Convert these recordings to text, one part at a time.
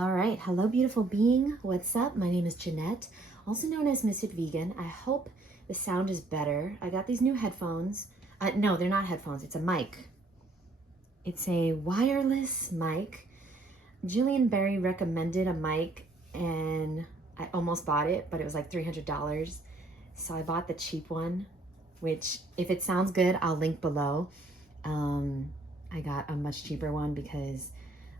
All right. Hello, beautiful being. What's up? My name is Jeannette, also known as Ms.FitVegan. I hope the sound is better. I got these new headphones. No, they're not headphones. It's a mic. It's a wireless mic. Jillian Berry recommended a mic and I almost bought it, but it was like $300. So I bought the cheap one, which if it sounds good, I'll link below. I got a much cheaper one because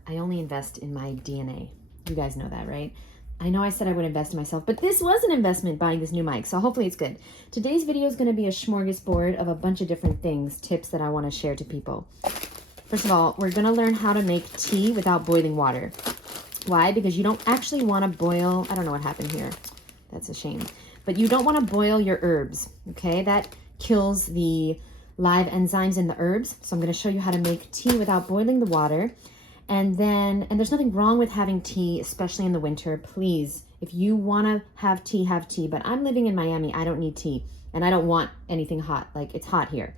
I only invest in my DNA. You guys know that, right? I know I said I would invest in myself, but this was an investment buying this new mic, so hopefully it's good. Today's video is going to be a smorgasbord of a bunch of different things, tips that I want to share to people. First of all, we're going to learn how to make tea without boiling water. Why? Because you don't actually want to boil, I don't know what happened here. That's a shame. But you don't want to boil your herbs, okay? That kills the live enzymes in the herbs. So I'm going to show you how to make tea without boiling the water. And there's nothing wrong with having tea, especially in the winter. Please, if you want to have tea, have tea. But I'm living in Miami. I don't need tea. And I don't want anything hot. Like, it's hot here.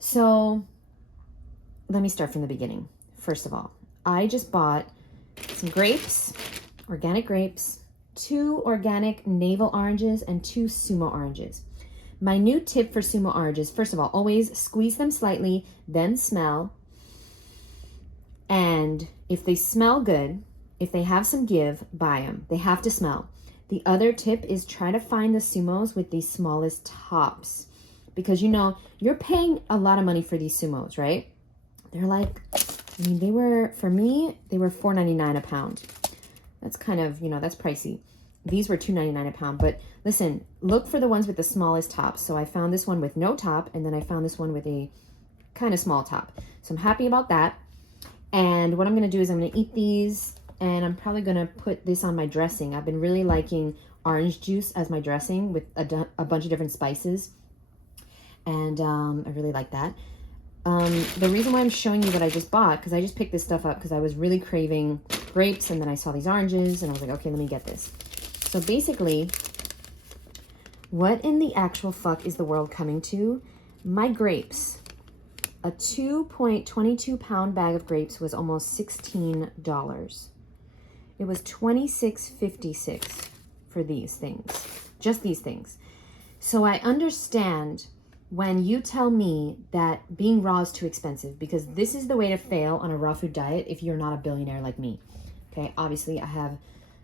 So let me start from the beginning. First of all, I just bought some grapes, organic grapes, 2 organic navel oranges, and 2 sumo oranges. My new tip for sumo oranges, first of all, always squeeze them slightly, then smell. And if they smell good, if they have some give, buy them. They have to smell. The other tip is try to find the sumos with the smallest tops. Because, you know, you're paying a lot of money for these sumos, right? They're like, I mean, they were, for me, they were $4.99 a pound. That's kind of, you know, that's pricey. These were $2.99 a pound. But listen, look for the ones with the smallest tops. So I found this one with no top, and then I found this one with a kind of small top. So I'm happy about that. And what I'm going to do is I'm going to eat these, and I'm probably going to put this on my dressing. I've been really liking orange juice as my dressing with a bunch of different spices. And I really like that. The reason why I'm showing you what I just bought, because I just picked this stuff up because I was really craving grapes, and then I saw these oranges, and I was like, okay, let me get this. So basically, what in the actual fuck is the world coming to? My grapes. A 2.22 pound bag of grapes was almost $16. It was $26.56 for these things, just these things. So I understand when you tell me that being raw is too expensive, because this is the way to fail on a raw food diet if you're not a billionaire like me. Okay, obviously I have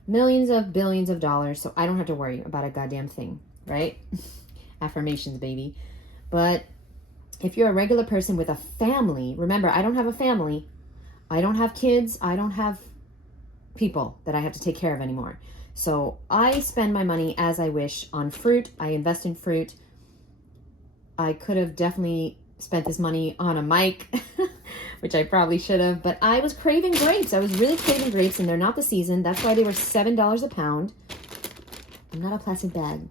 millions of billions of dollars, so I don't have to worry about a goddamn thing, right? Affirmations, baby. But if you're a regular person with a family, remember, I don't have a family. I don't have kids. I don't have people that I have to take care of anymore. So I spend my money as I wish on fruit. I invest in fruit. I could have definitely spent this money on a mic, which I probably should have, but I was craving grapes. I was really craving grapes, and they're not the season. That's why they were $7 a pound. I'm not a plastic bag.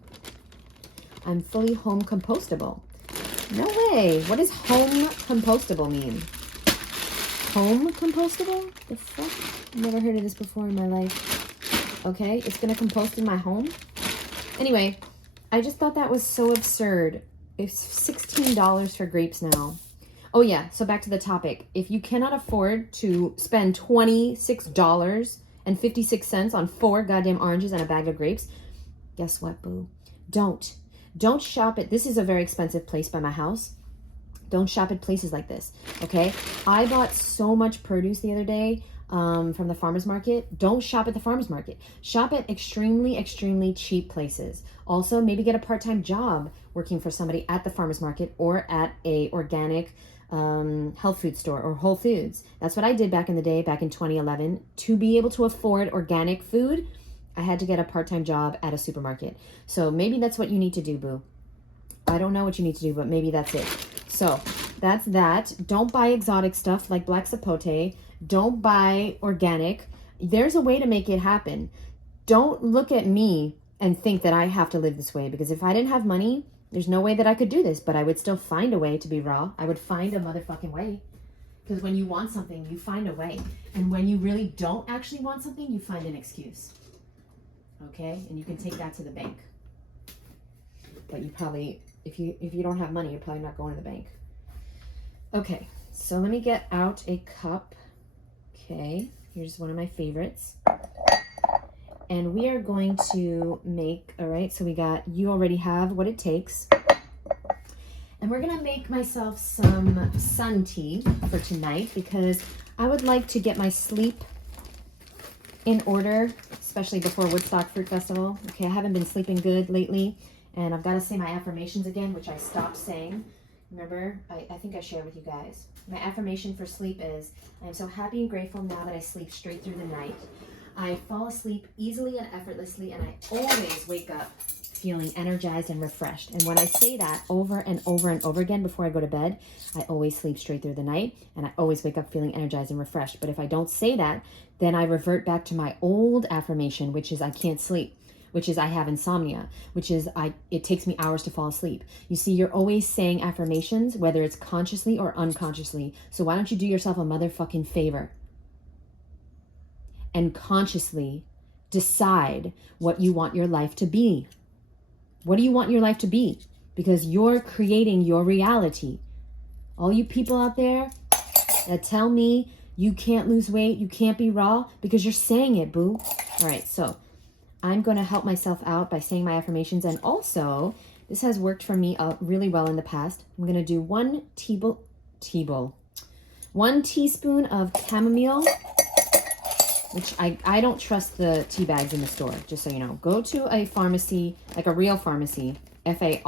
I'm fully home compostable. No way. What does home compostable mean? Home compostable? The fuck? I've never heard of this before in my life. Okay, it's going to compost in my home? Anyway, I just thought that was so absurd. It's $16 for grapes now. Oh yeah, so back to the topic. If you cannot afford to spend $26.56 on 4 goddamn oranges and a bag of grapes, guess what, boo? Don't shop at, this is a very expensive place by my house. Don't shop at places like this, okay? I bought so much produce the other day from the farmer's market. Don't shop at the farmer's market. Shop at extremely, extremely cheap places. Also, maybe get a part-time job working for somebody at the farmer's market or at a organic health food store or Whole Foods. That's what I did back in the day, back in 2011. To be able to afford organic food, I had to get a part-time job at a supermarket. So maybe that's what you need to do, boo. I don't know what you need to do, but maybe that's it. So that's that. Don't buy exotic stuff like black sapote. Don't buy organic. There's a way to make it happen. Don't look at me and think that I have to live this way, because if I didn't have money, there's no way that I could do this, but I would still find a way to be raw. I would find a motherfucking way. Because when you want something, you find a way. And when you really don't actually want something, you find an excuse. Okay, and you can take that to the bank. But you probably, if you don't have money, you're probably not going to the bank. Okay, so let me get out a cup. Okay, Here's one of my favorites. And we are going to make, all right, so you already have what it takes. And we're gonna make myself some sun tea for tonight because I would like to get my sleep in order, especially before Woodstock Fruit Festival. Okay, I haven't been sleeping good lately, and I've got to say my affirmations again, which I stopped saying. Remember, I think I shared with you guys. My affirmation for sleep is, I am so happy and grateful now that I sleep straight through the night. I fall asleep easily and effortlessly, and I always wake up feeling energized and refreshed. And when I say that over and over and over again before I go to bed, I always sleep straight through the night, and I always wake up feeling energized and refreshed. But if I don't say that, then I revert back to my old affirmation, which is I can't sleep, which is I have insomnia, which is it takes me hours to fall asleep. You see, you're always saying affirmations, whether it's consciously or unconsciously. So why don't you do yourself a motherfucking favor and consciously decide what you want your life to be? What do you want your life to be? Because you're creating your reality. All you people out there that tell me you can't lose weight, you can't be raw, because you're saying it, boo. All right, so I'm going to help myself out by saying my affirmations. And also, this has worked for me really well in the past. I'm going to do one teaspoon of chamomile, which I don't trust the tea bags in the store, just so you know. Go to a pharmacy, like a real pharmacy, F-A-R-M-A-C,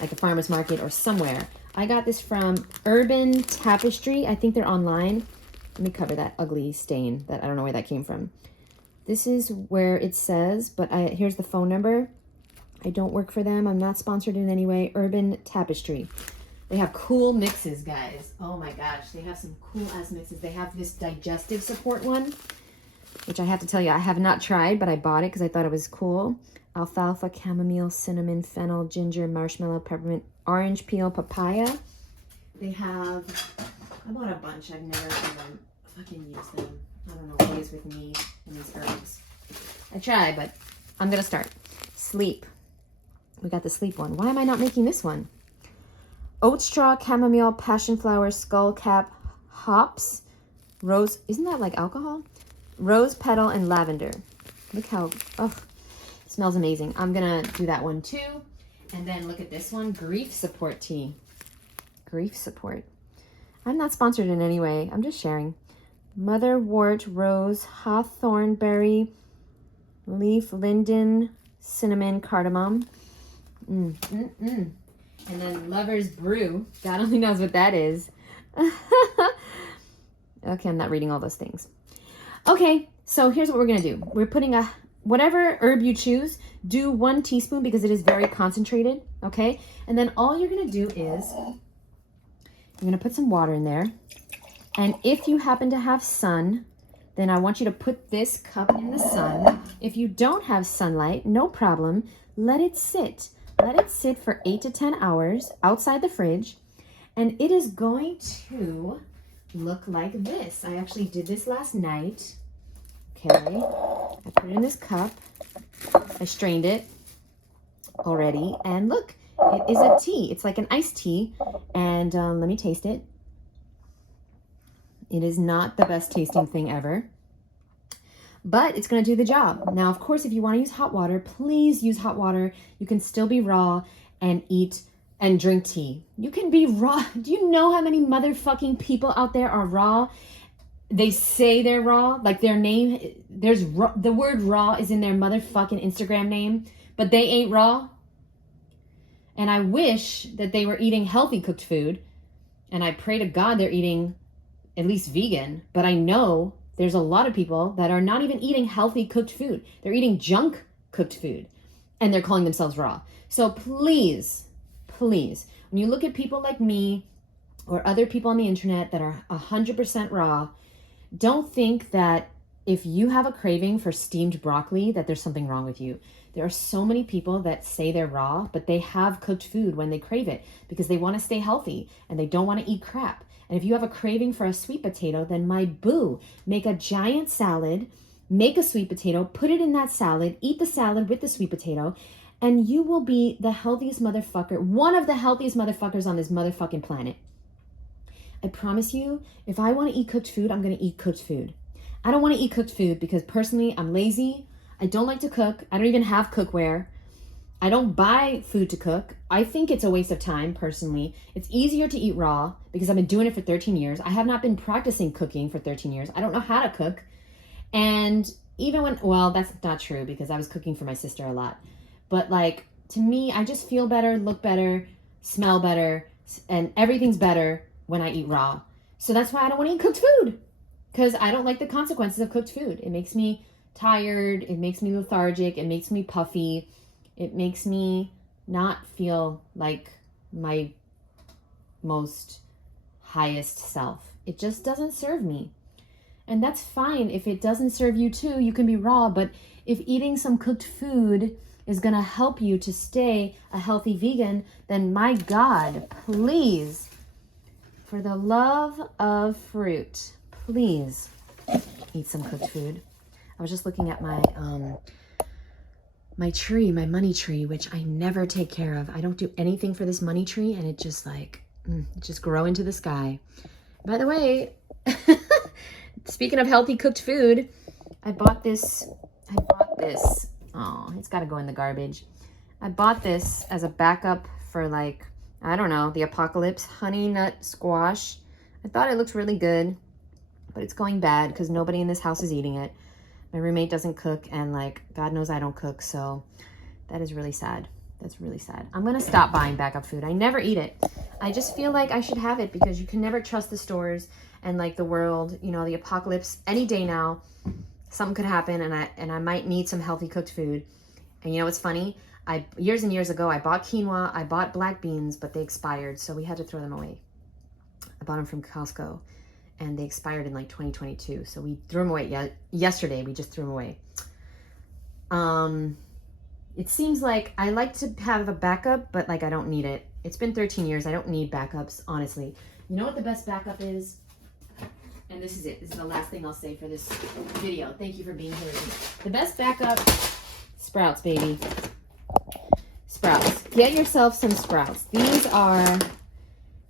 like a farmer's market or somewhere. I got this from Urban Tapestry. I think they're online. Let me cover that ugly stain that I don't know where that came from. This is where it says, but here's the phone number. I don't work for them. I'm not sponsored in any way. Urban Tapestry. They have cool mixes, guys. Oh my gosh, they have some cool ass mixes. They have this digestive support one, which I have to tell you, I have not tried, but I bought it because I thought it was cool. Alfalfa, chamomile, cinnamon, fennel, ginger, marshmallow, peppermint, orange peel, papaya. They have, I bought a bunch. I've never even fucking used them. I don't know what it is with me and these herbs. I try, but I'm going to start. Sleep. We got the sleep one. Why am I not making this one? Oat straw, chamomile, passion flower, skullcap, hops, rose. Isn't that like alcohol? Rose petal and lavender. Look how, oh, it smells amazing. I'm going to do that one too. And then look at this one, grief support tea. Grief support. I'm not sponsored in any way. I'm just sharing. Motherwort, rose, hawthorn berry, leaf, linden, cinnamon, cardamom. And then Lover's Brew. God only knows what that is. Okay, I'm not reading all those things. Okay, so here's what we're going to do. We're putting whatever herb you choose, do 1 teaspoon because it is very concentrated, okay? And then all you're going to do is you're going to put some water in there. And if you happen to have sun, then I want you to put this cup in the sun. If you don't have sunlight, no problem. Let it sit. Let it sit for 8 to 10 hours outside the fridge. And it is going to look like this. I actually did this last night. Okay, I put it in this cup. I strained it already. And look, it is a tea. It's like an iced tea. And let me taste it. It is not the best tasting thing ever, but it's going to do the job. Now, of course, if you want to use hot water, please use hot water. You can still be raw and eat and drink tea. You can be raw. Do you know how many motherfucking people out there are raw? They say they're raw, like their name, the word raw is in their motherfucking Instagram name, but they ain't raw. And I wish that they were eating healthy cooked food. And I pray to God they're eating at least vegan, but I know there's a lot of people that are not even eating healthy cooked food. They're eating junk cooked food and they're calling themselves raw. So please, please, when you look at people like me or other people on the internet that are 100% raw, don't think that if you have a craving for steamed broccoli, that there's something wrong with you. There are so many people that say they're raw, but they have cooked food when they crave it because they want to stay healthy and they don't want to eat crap. And if you have a craving for a sweet potato, then my boo, make a giant salad, make a sweet potato, put it in that salad, eat the salad with the sweet potato, and you will be the healthiest motherfucker, one of the healthiest motherfuckers on this motherfucking planet. I promise you, if I want to eat cooked food, I'm going to eat cooked food. I don't want to eat cooked food because personally, I'm lazy. I don't like to cook. I don't even have cookware. I don't buy food to cook. I think it's a waste of time, personally. It's easier to eat raw because I've been doing it for 13 years. I have not been practicing cooking for 13 years. I don't know how to cook. And even when, well, that's not true because I was cooking for my sister a lot. But like, to me, I just feel better, look better, smell better, and everything's better when I eat raw. So that's why I don't want to eat cooked food, because I don't like the consequences of cooked food. It makes me tired. It makes me lethargic. It makes me puffy. It makes me not feel like my most highest self. It just doesn't serve me. And that's fine. If it doesn't serve you too, you can be raw. But if eating some cooked food is going to help you to stay a healthy vegan, then my God, please, for the love of fruit, please eat some cooked food. I was just looking at my tree, my money tree, which I never take care of. I don't do anything for this money tree, and it just like, it just grow into the sky. By the way, speaking of healthy cooked food, I bought this. Oh, it's got to go in the garbage. I bought this as a backup for like, I don't know, the apocalypse honey nut squash. I thought it looked really good, but it's going bad because nobody in this house is eating it. My roommate doesn't cook, and like, God knows I don't cook, so that is really sad. That's really sad. I'm going to stop buying backup food. I never eat it. I just feel like I should have it because you can never trust the stores and like the world, you know, the apocalypse. Any day now, something could happen, and I might need some healthy cooked food. And you know what's funny? Years and years ago, I bought quinoa, I bought black beans, but they expired, so we had to throw them away. I bought them from Costco, and they expired in like 2022, so we threw them away. Yesterday, we just threw them away. It seems like I like to have a backup, but like I don't need it. It's been 13 years. I don't need backups, honestly. You know what the best backup is? And this is it. This is the last thing I'll say for this video. Thank you for being here with me. The best backup, sprouts, baby. Sprouts. Get yourself some sprouts. This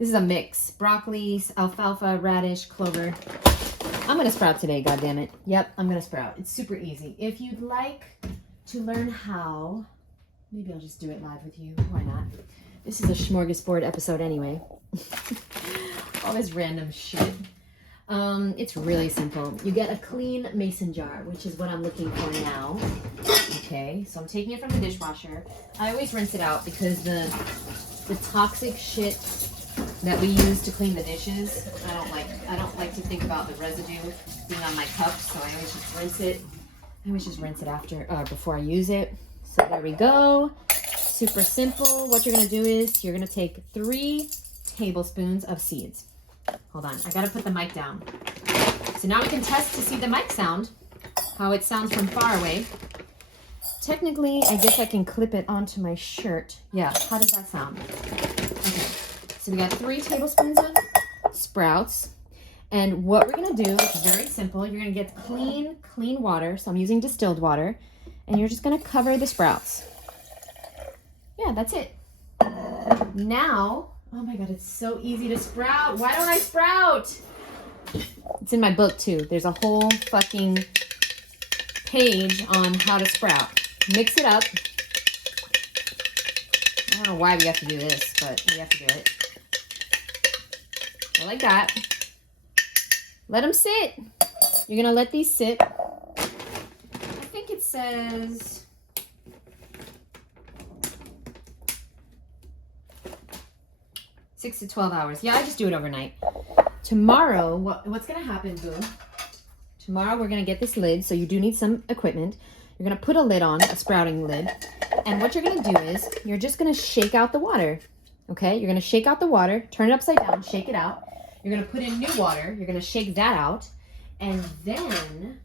is a mix. Broccoli, alfalfa, radish, clover. I'm going to sprout today, goddammit. Yep, I'm going to sprout. It's super easy. If you'd like to learn how, maybe I'll just do it live with you. Why not? This is a smorgasbord episode anyway. All this random shit. It's really simple. You get a clean mason jar, which is what I'm looking for now. Okay, so I'm taking it from the dishwasher. I always rinse it out because the toxic shit that we use to clean the dishes, I don't like to think about the residue being on my cups, so I always just rinse it. I always just rinse it before I use it. So there we go. Super simple. What you're gonna do is you're gonna take 3 tablespoons of seeds. Hold on, I gotta put the mic down. So now we can test to see the mic sound, how it sounds from far away. Technically, I guess I can clip it onto my shirt. Yeah, how does that sound? Okay, so we got 3 tablespoons of sprouts. And what we're gonna do is very simple. You're gonna get clean water. So I'm using distilled water. And you're just gonna cover the sprouts. Yeah, that's it. Now, oh my God, it's so easy to sprout. Why don't I sprout? It's in my book too. There's a whole fucking page on how to sprout. Mix it up. I don't know why we have to do this, but we have to do it. So like that. Let them sit. You're gonna let these sit. I think it says 6 to 12 hours. Yeah, I just do it overnight. Tomorrow, what's gonna happen, boo? Tomorrow we're gonna get this lid, so you do need some equipment. You're gonna put a lid on, a sprouting lid. And what you're gonna do is, you're just gonna shake out the water. Okay, you're gonna shake out the water, turn it upside down, shake it out. You're gonna put in new water, you're gonna shake that out. And then,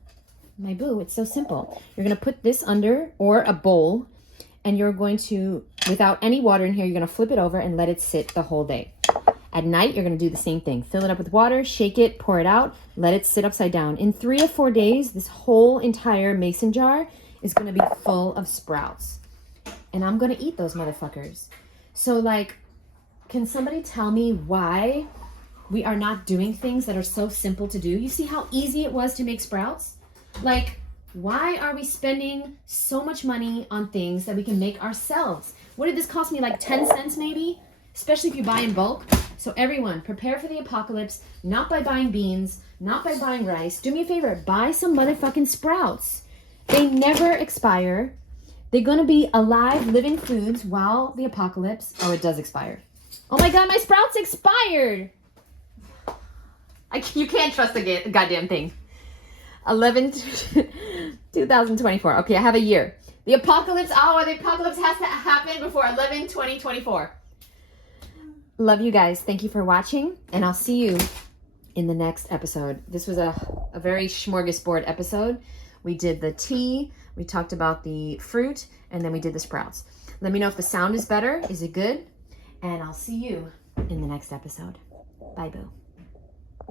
my boo, it's so simple. You're gonna put this under, or a bowl, and you're going to, without any water in here, you're gonna flip it over and let it sit the whole day. At night, you're gonna do the same thing. Fill it up with water, shake it, pour it out, let it sit upside down. In 3 to 4 days, this whole entire mason jar is gonna be full of sprouts. And I'm gonna eat those motherfuckers. So like, can somebody tell me why we are not doing things that are so simple to do. You see how easy it was to make sprouts? Like, why are we spending so much money on things that we can make ourselves? What did this cost me? Like 10 cents maybe? Especially if you buy in bulk. So everyone, prepare for the apocalypse, not by buying beans, not by buying rice. Do me a favor, buy some motherfucking sprouts. They never expire. They're going to be alive, living foods while the apocalypse... Oh, it does expire. Oh my God, my sprouts expired. You can't trust the goddamn thing. 2024. Okay, I have a year. The apocalypse has to happen before 11/20/24. Love you guys. Thank you for watching, and I'll see you in the next episode. This was a very smorgasbord episode. We did the tea, we talked about the fruit, and then we did the sprouts. Let me know if the sound is better. Is it good? And I'll see you in the next episode. Bye, boo.